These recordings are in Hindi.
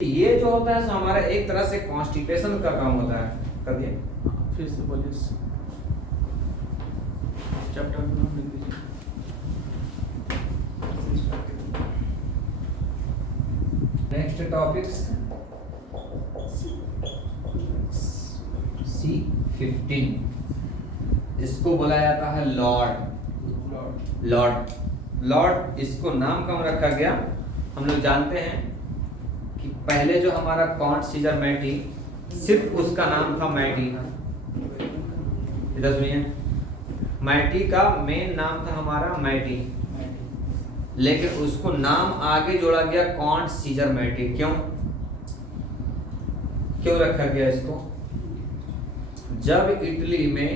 ये जो होता है सो हमारा एक तरह से कॉन्स्टिपेशन का काम होता है। कर दिए फिर से बोलिए चैप्टर का नाम लिख दीजिए। नेक्स्ट टॉपिक C15, इसको बोला जाता है लॉर्ड। इसको नाम कम रखा गया। हम लोग जानते हैं कि पहले जो हमारा कॉन्ट सीजर मैटी, सिर्फ उसका नाम था मैटी। इधर सुनिए, मैटी का मेन नाम था हमारा मैटी, लेकिन उसको नाम आगे जोड़ा गया कॉन्ट सीजर मैटी। क्यों रखा गया इसको? जब इटली में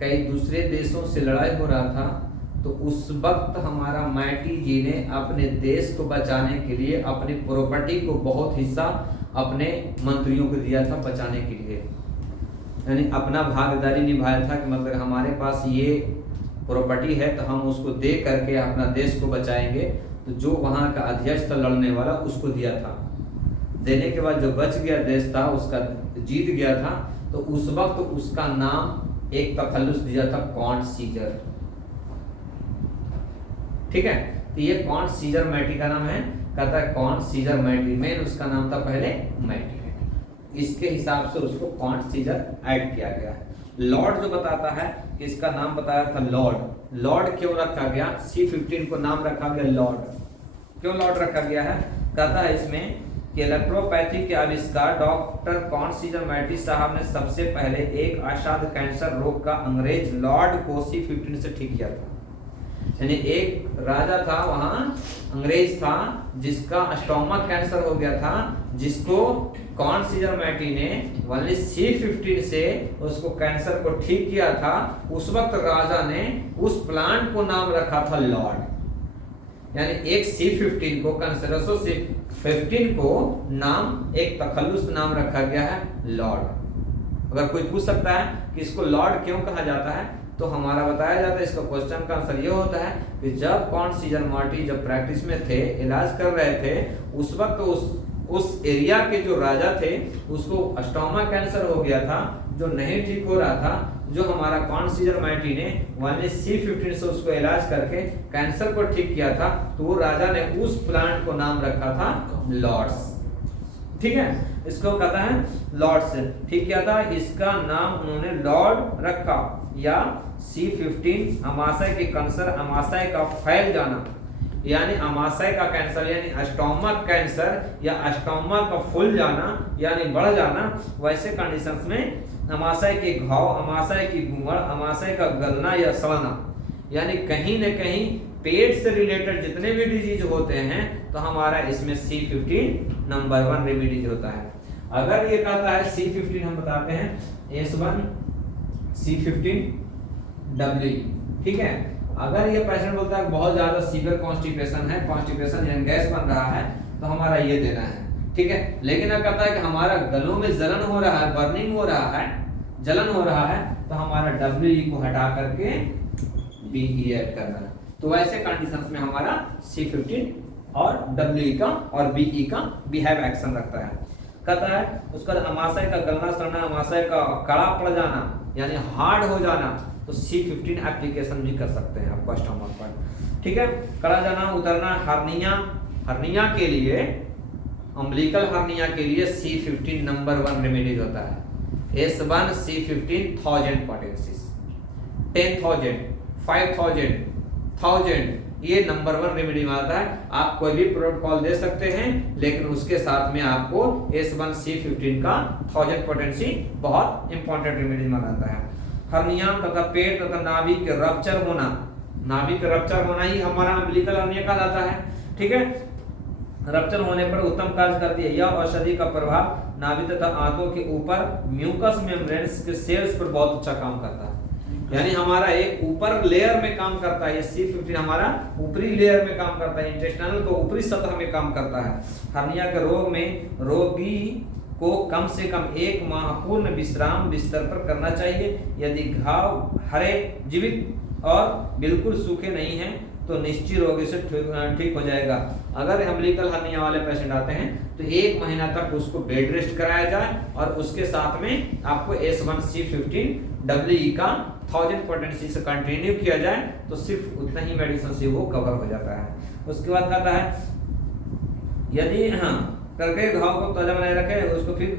कई दूसरे देशों से लड़ाई हो रहा था तो उस वक्त हमारा मैटी जी ने अपने देश को बचाने के लिए अपनी प्रॉपर्टी को बहुत हिस्सा अपने मंत्रियों को दिया था बचाने के लिए, यानी अपना भागीदारी निभाया था कि मतलब हमारे पास ये प्रॉपर्टी है तो हम उसको दे करके अपना देश को बचाएंगे। तो जो वहाँ का अध्यक्ष था लड़ने वाला उसको दिया था। देने के बाद जो बच गया देश था, उसका जीत गया था, तो उस वक्त उसका नाम एक तखल्लुस दिया था कॉन्ट सीजर। ठीक है, तो ये कॉन्ट सीजर मैटी का नाम है, कहता है कॉन्ट सीजर मैटी। मेन उसका नाम था पहले मैटी, इसके हिसाब से उसको कॉन्ट सीजर ऐड किया गया है। लॉर्ड जो बताता है कि इसका नाम बताया था लॉर्ड क्यों रखा गया? C15 को नाम रखा गया लॉर्ड। क्यों लॉर्ड रखा गया है? कहता है इसमें कि इलेक्ट्रोपैथी के आविष्कार डॉक्टर कॉन्ट सीजर मैटी साहब ने सबसे पहले एक असाध्य कैंसर रोग का अंग्रेज लॉर्ड को C15 से ठीक किया था। यानी एक राजा था वहां, अंग्रेज था, जिसका स्टोमक कैंसर हो गया था, जिसको कॉन्ट सीजर मैटी ने वाले C15 से उसको कैंसर को ठीक किया था। उस वक्त राजा ने उस प्लांट को नाम रखा था लॉर्ड। यानी एक C15 को कैंसरसो C15 को नाम एक तखल्लुस नाम रखा गया है लॉर्ड। अगर कोई पूछ सकता है कि इसको लॉर्ड क्यों कहा जाता है, तो हमारा बताया जाता है इसका क्वेश्चन का आंसर ये होता है कि जब कॉन्ट सीजर मैटी जब प्रैक्टिस में थे, इलाज कर रहे थे, उस वक्त उस एरिया के जो राजा थे उसको स्टोमक कैंसर हो गया था, जो नहीं ठीक हो रहा था। जो हमारा कॉन्ट सीजर मैटी ने वाले C15 से उसको इलाज करके कैंसर को ठीक किया था, तो वो राजा ने उस प्लांट को नाम रखा था लॉर्ड्स। ठीक है, इसको कहता है लॉर्ड्स से ठीक किया था, इसका नाम उन्होंने लॉर्ड रखा। या C15 अमाशय के कैंसर, अमाशय का फैल जाना, यानी अमाशय का कैंसर यानी स्टोमक कैंसर या स्टोमक का फूल जाना यानी बढ़ जाना, वैसे कंडीशंस में अमाशय के घाव, अमाशय की गुंगड़, अमाशय का गलना या सड़ना, यानी कहीं न कहीं पेट से रिलेटेड जितने भी डिजीज होते हैं तो हमारा इसमें C15 नंबर 1 रेमेडीज होता है। अगर ये कहता है C15 हम बताते हैं S1 C15W। ठीक है, अगर ये पेशेंट बोलता है बहुत ज्यादा सीवियर कॉन्स्टिपेशन है, कॉन्स्टिपेशन यानी गैस बन रहा है, तो हमारा ये देना है। ठीक है, लेकिन अगर कहता है कि हमारा गलों में जलन हो रहा है, बर्निंग हो रहा है, जलन हो रहा है, तो हमारा WE को हटा करके BE ऐड करना है। तो वैसे कंडीशंस में हमारा C15 और WE का और BE का बिहेव एक्शन रखता है। कहता है उसका अमाशय का गलना सड़ना, अमाशय का कड़ा पड़ जाना यानी हार्ड हो जाना, तो C15 एप्लीकेशन भी कर सकते हैं आपका स्टमक पर। ठीक है, कड़ा जाना, उतरना, हर्निया के लिए, अम्बिलिकल हर्निया के लिए C15 नंबर 1 रेमेडीज होता है। S1 C15 1000 पोटेंसीज, 10,000, 5,000, 1000 ये नंबर 1 रेमेडी में आता है। आप कोई भी प्रोटोकॉल दे सकते हैं, लेकिन उसके साथ में आपको S1 C15 का 1000 पोटेंसी बहुत इंपॉर्टेंट रेमेडी माना जाता है। हर्निया तथा पेट तथा नाभि के रप्चर होना, नाभि के रप्चर होना ही हमारा अम्बिलिकल हर्निया कहलाता है। ठीक है, रप्चर होने पर उत्तम कार्य करती है। यह औषधि का प्रभाव नाभि तथा आंतों के ऊपर म्यूकस मेम्ब्रेन्स के सेल्स पर बहुत अच्छा काम करता है, यानी हमारा एक ऊपर लेयर में काम करता है। ये C15 हमारा ऊपरी लेयर में काम करता है, इंटेस्टाइनल को ऊपरी सतह में काम करता है। हर्निया के रोग में रोगी को कम से कम 1 माह पूर्ण विश्राम बिस्तर पर करना चाहिए। यदि घाव हरे, जीवित और बिल्कुल सूखे नहीं हैं तो निश्चित रोगी से ठीक हो जाएगा। अगर अम्बिलिकल हर्निया वाले पेशेंट आते हैं तो 1 महीना तक उसको बेड रेस्ट कराया जाए और उसके साथ में आपको S1C15WE का 1000 पोटेंसी से कंटिन्यू किया जाए तो सिर्फ उतना ही मेडिसिन से वो कवर हो जाता है। उसके बाद कहता है यदि करके घाव को ताजा बनाए रखे उसको फिर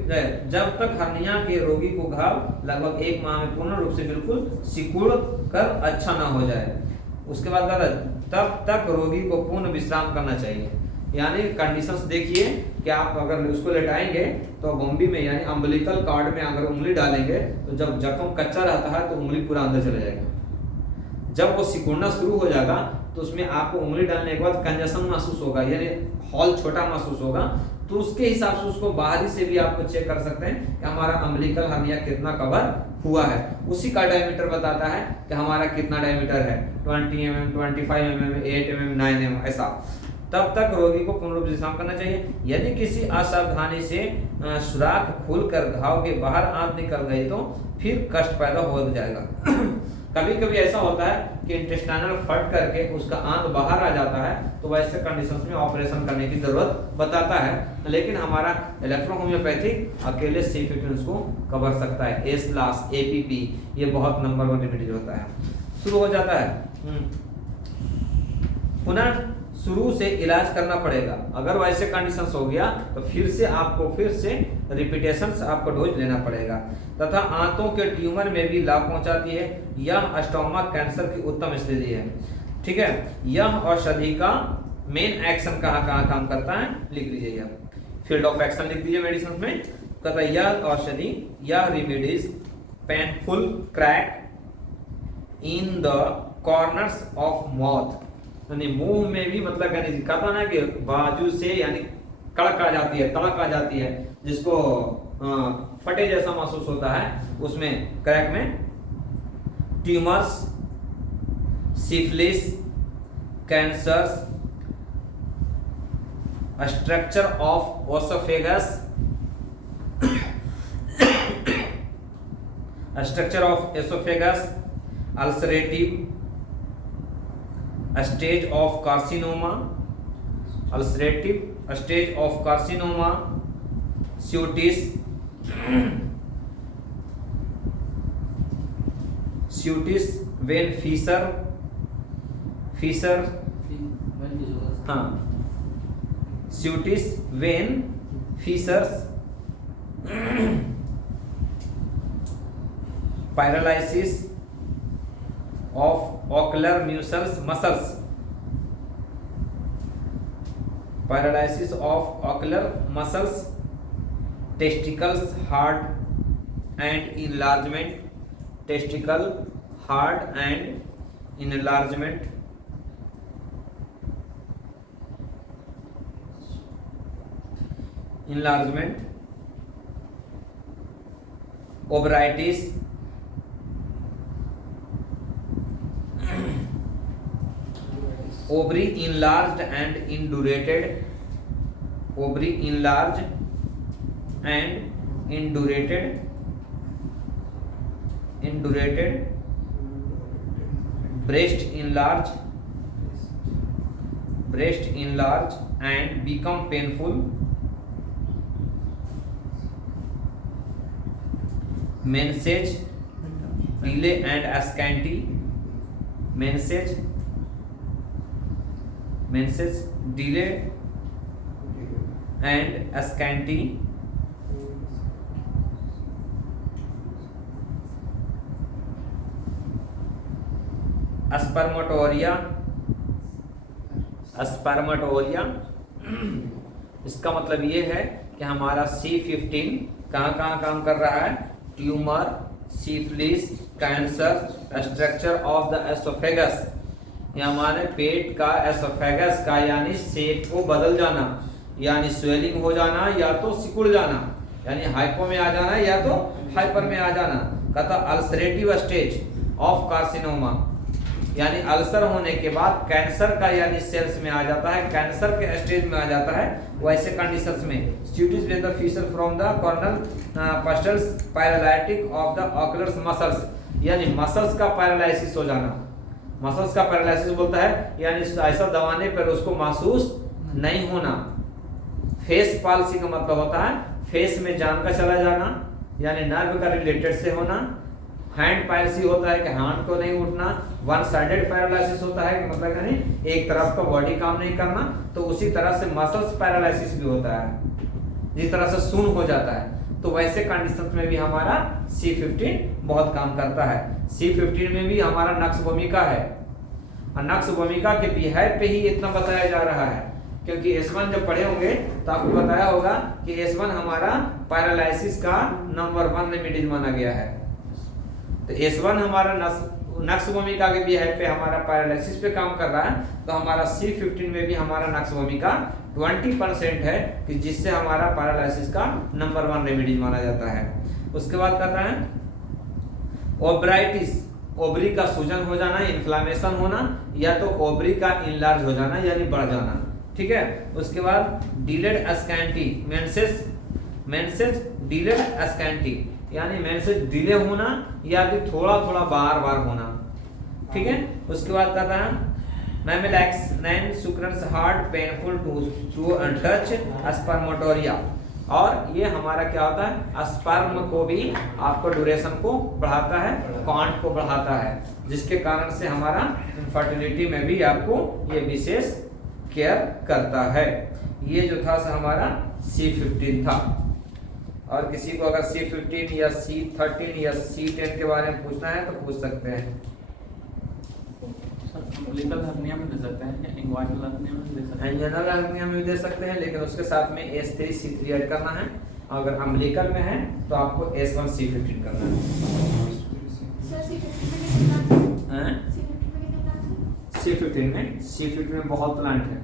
जब तक हर्निया के रोगी को घाव लगभग 1 माह में पूर्ण रूप से बिल्कुल सिकुड़ कर अच्छा ना हो जाए। उसके बाद कहता है तब तक रोगी को पूर्ण विश्राम करना चाहिए। यानी कंडीशंस देखिए कि आप अगर उसको लेटाएंगे तो गोम्बी में यानी अम्बिलिकल कॉर्ड में अगर उंगली डालेंगे तो जब जख्म कच्चा रहता है तो उंगली पूरा अंदर चला जाएगा। जब वो सिकुड़ना शुरू हो जाएगा तो उसमें आपको उंगली डालने के बाद कंजेशन महसूस होगा, यानी हॉल छोटा महसूस होगा। तो उसके हिसाब से उसको बाहरी से भी आपको चेक कर सकते हैं कि हमारा अम्बिलिकल हर्निया कितना कवर हुआ है। उसी का डायमीटर बताता है कि हमारा कितना डायमीटर है, 20 mm, 25 mm, 8 mm, 9 mm ऐसा। तब तक रोगी को पूर्ण रूप से विश्राम करना चाहिए। यदि किसी असावधानी से सुराख खुलकर घाव के बाहर आंत निकल गई तो फिर कष्ट पैदा हो जाएगा। कभी कभी ऐसा होता है कि इंटेस्टाइनल फट करके उसका आंत बाहर आ जाता है तो वैसे कंडीशंस में ऑपरेशन करने की जरूरत बताता है। लेकिन हमारा इलेक्ट्रोहोम्योपैथिक अकेले C15 को कवर सकता है। एस्लास, APP ये बहुत नंबर 1 रेमेडी होता है। शुरू हो जाता है पुनः शुरू से इलाज करना पड़ेगा। अगर वैसे कंडीशंस हो गया तो फिर से रिपीटेशंस आपको डोज लेना पड़ेगा। तथा आंतों के ट्यूमर में भी लाभ पहुंचाती है। यह स्टोमक कैंसर की उत्तम स्थिति है। ठीक है, यह औषधि का मेन एक्शन कहाँ काम करता है लिख लीजिए। आप फील्ड ऑफ एक्शन लिख दीजिए मेडिसिन में। कहता है यह औषधि यह remedies painful crack in the corners of mouth, यानी मुंह में भी मतलब यानी कहता ना कि बाजू से यानी कड़क आ जाती है, तड़क आ जाती है, जिसको फटे जैसा महसूस होता है, उसमें क्रैक में tumours, syphilis, cancers, structure of oesophagus, structure of oesophagus, ulcerative stage of carcinoma, ulcerative stage of carcinoma, स्यूटिस वेन फीसर स्यूटिस vein fissures, paralysis of ocular muscles, paralysis of ocular muscles, testicles, heart and enlargement, testicle, heart and enlargement, ovaritis, ovary enlarged and indurated, ovary enlarged and indurated, breast enlarged and become painful, menses delay and scanty, menses delay and scanty, spermatorrhoea. इसका मतलब ये है कि हमारा C15 कहाँ काम कर रहा है, tumour, syphilis, cancer, structure of the oesophagus, हमारे पेट का एसोफेगस का यानी शेप को बदल जाना, यानी स्वेलिंग हो जाना या तो सिकुड़ जाना, यानी हाइपो में आ जाना या तो हाइपर में आ जाना। कहता अल्सरेटिव स्टेज ऑफ कार्सिनोमा, यानी अल्सर होने के बाद कैंसर का यानी सेल्स में आ जाता है, कैंसर के स्टेज में आ जाता है। वैसे कंडीशंस में स्यूटिस with the fissure from the corneal pustules, paralytic of the ocular muscles, यानी मसल्स का पैरालिसिस हो जाना, मसल्स का पैरालिसिस बोलता है यानी ऐसा दबाने पर उसको महसूस नहीं होना। फेस पाल्सी का मतलब होता है फेस में जान का चला जाना, यानी नर्व का रिलेटेड से होना। हैंड पाल्सी होता है कि हाथ को नहीं उठना। वन साइडेड पैरालिसिस होता है कि मतलब यानी एक तरफ का बॉडी काम नहीं करना। तो उसी तरह से मसल्स पैरालिसिस भी होता है, जिस तरह से शून्य हो जाता है। तो वैसे कंडीशन में भी हमारा C15 बहुत काम करता है। C15 में भी हमारा नक्श भूमिका है, और नक्श भूमिका के बिहेव पे ही इतना बताया जा रहा है, क्योंकि S1 जब पढ़े होंगे तो आपको बताया होगा कि S1 हमारा पैरालिसिस का नंबर 1 रेमेडीज माना गया है। तो S1 हमारा नक्श भूमिका के बिहेव पे हमारा पैरालिसिस पे काम कर रहा है, तो हमारा C15 में भी हमारा नक्श भूमिका 20% है कि जिससे हमारा पैरालिसिस का नंबर 1 रेमेडीज माना जाता है। उसके बाद कहता है ओब्राइटिस, ओवरी का सूजन हो जाना, इन्फ्लामेशन होना, या तो ओवरी का इनलार्ज हो जाना यानी बढ़ जाना। ठीक है। उसके बाद delayed scanty menses delayed scanty यानी मेंसेस डिले होना या फिर थोड़ा थोड़ा बार बार होना। ठीक है। उसके बाद कहता है मैमेलैक्स नैन सुक्रंस hard painful to touch spermatorrhoea, और ये हमारा क्या होता है स्पर्म को भी आपको ड्यूरेशन को बढ़ाता है, काउंट को बढ़ाता है, जिसके कारण से हमारा इनफर्टिलिटी में भी आपको ये विशेष केयर करता है। ये जो था हमारा C15 था। और किसी को अगर C15 या C13 या C10 के बारे में पूछना है तो पूछ सकते हैं। अम्बिलिकल हर्निया में दे सकते हैं या इंग्वाइनल हर्निया में दे सकते हैं? इंजनल हर्निया में भी दे सकते हैं, लेकिन उसके साथ में S3 C3 ऐड करना है। अगर अम्बिलिकल में है तो आपको S1 C15 करना है। C15 में बहुत प्लांट है,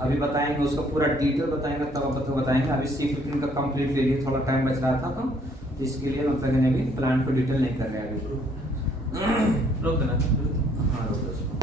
अभी बताएंगे उसका पूरा डिटेल बताएंगे, तब आपको बताएंगे। अभी C15 का कंप्लीट ले लिए, थोड़ा टाइम बच रहा था तो इसके लिए मतलब अभी प्लांट को डिटेल नहीं कर रहे हैं अभी। रोक देना। हाँ रोक दो।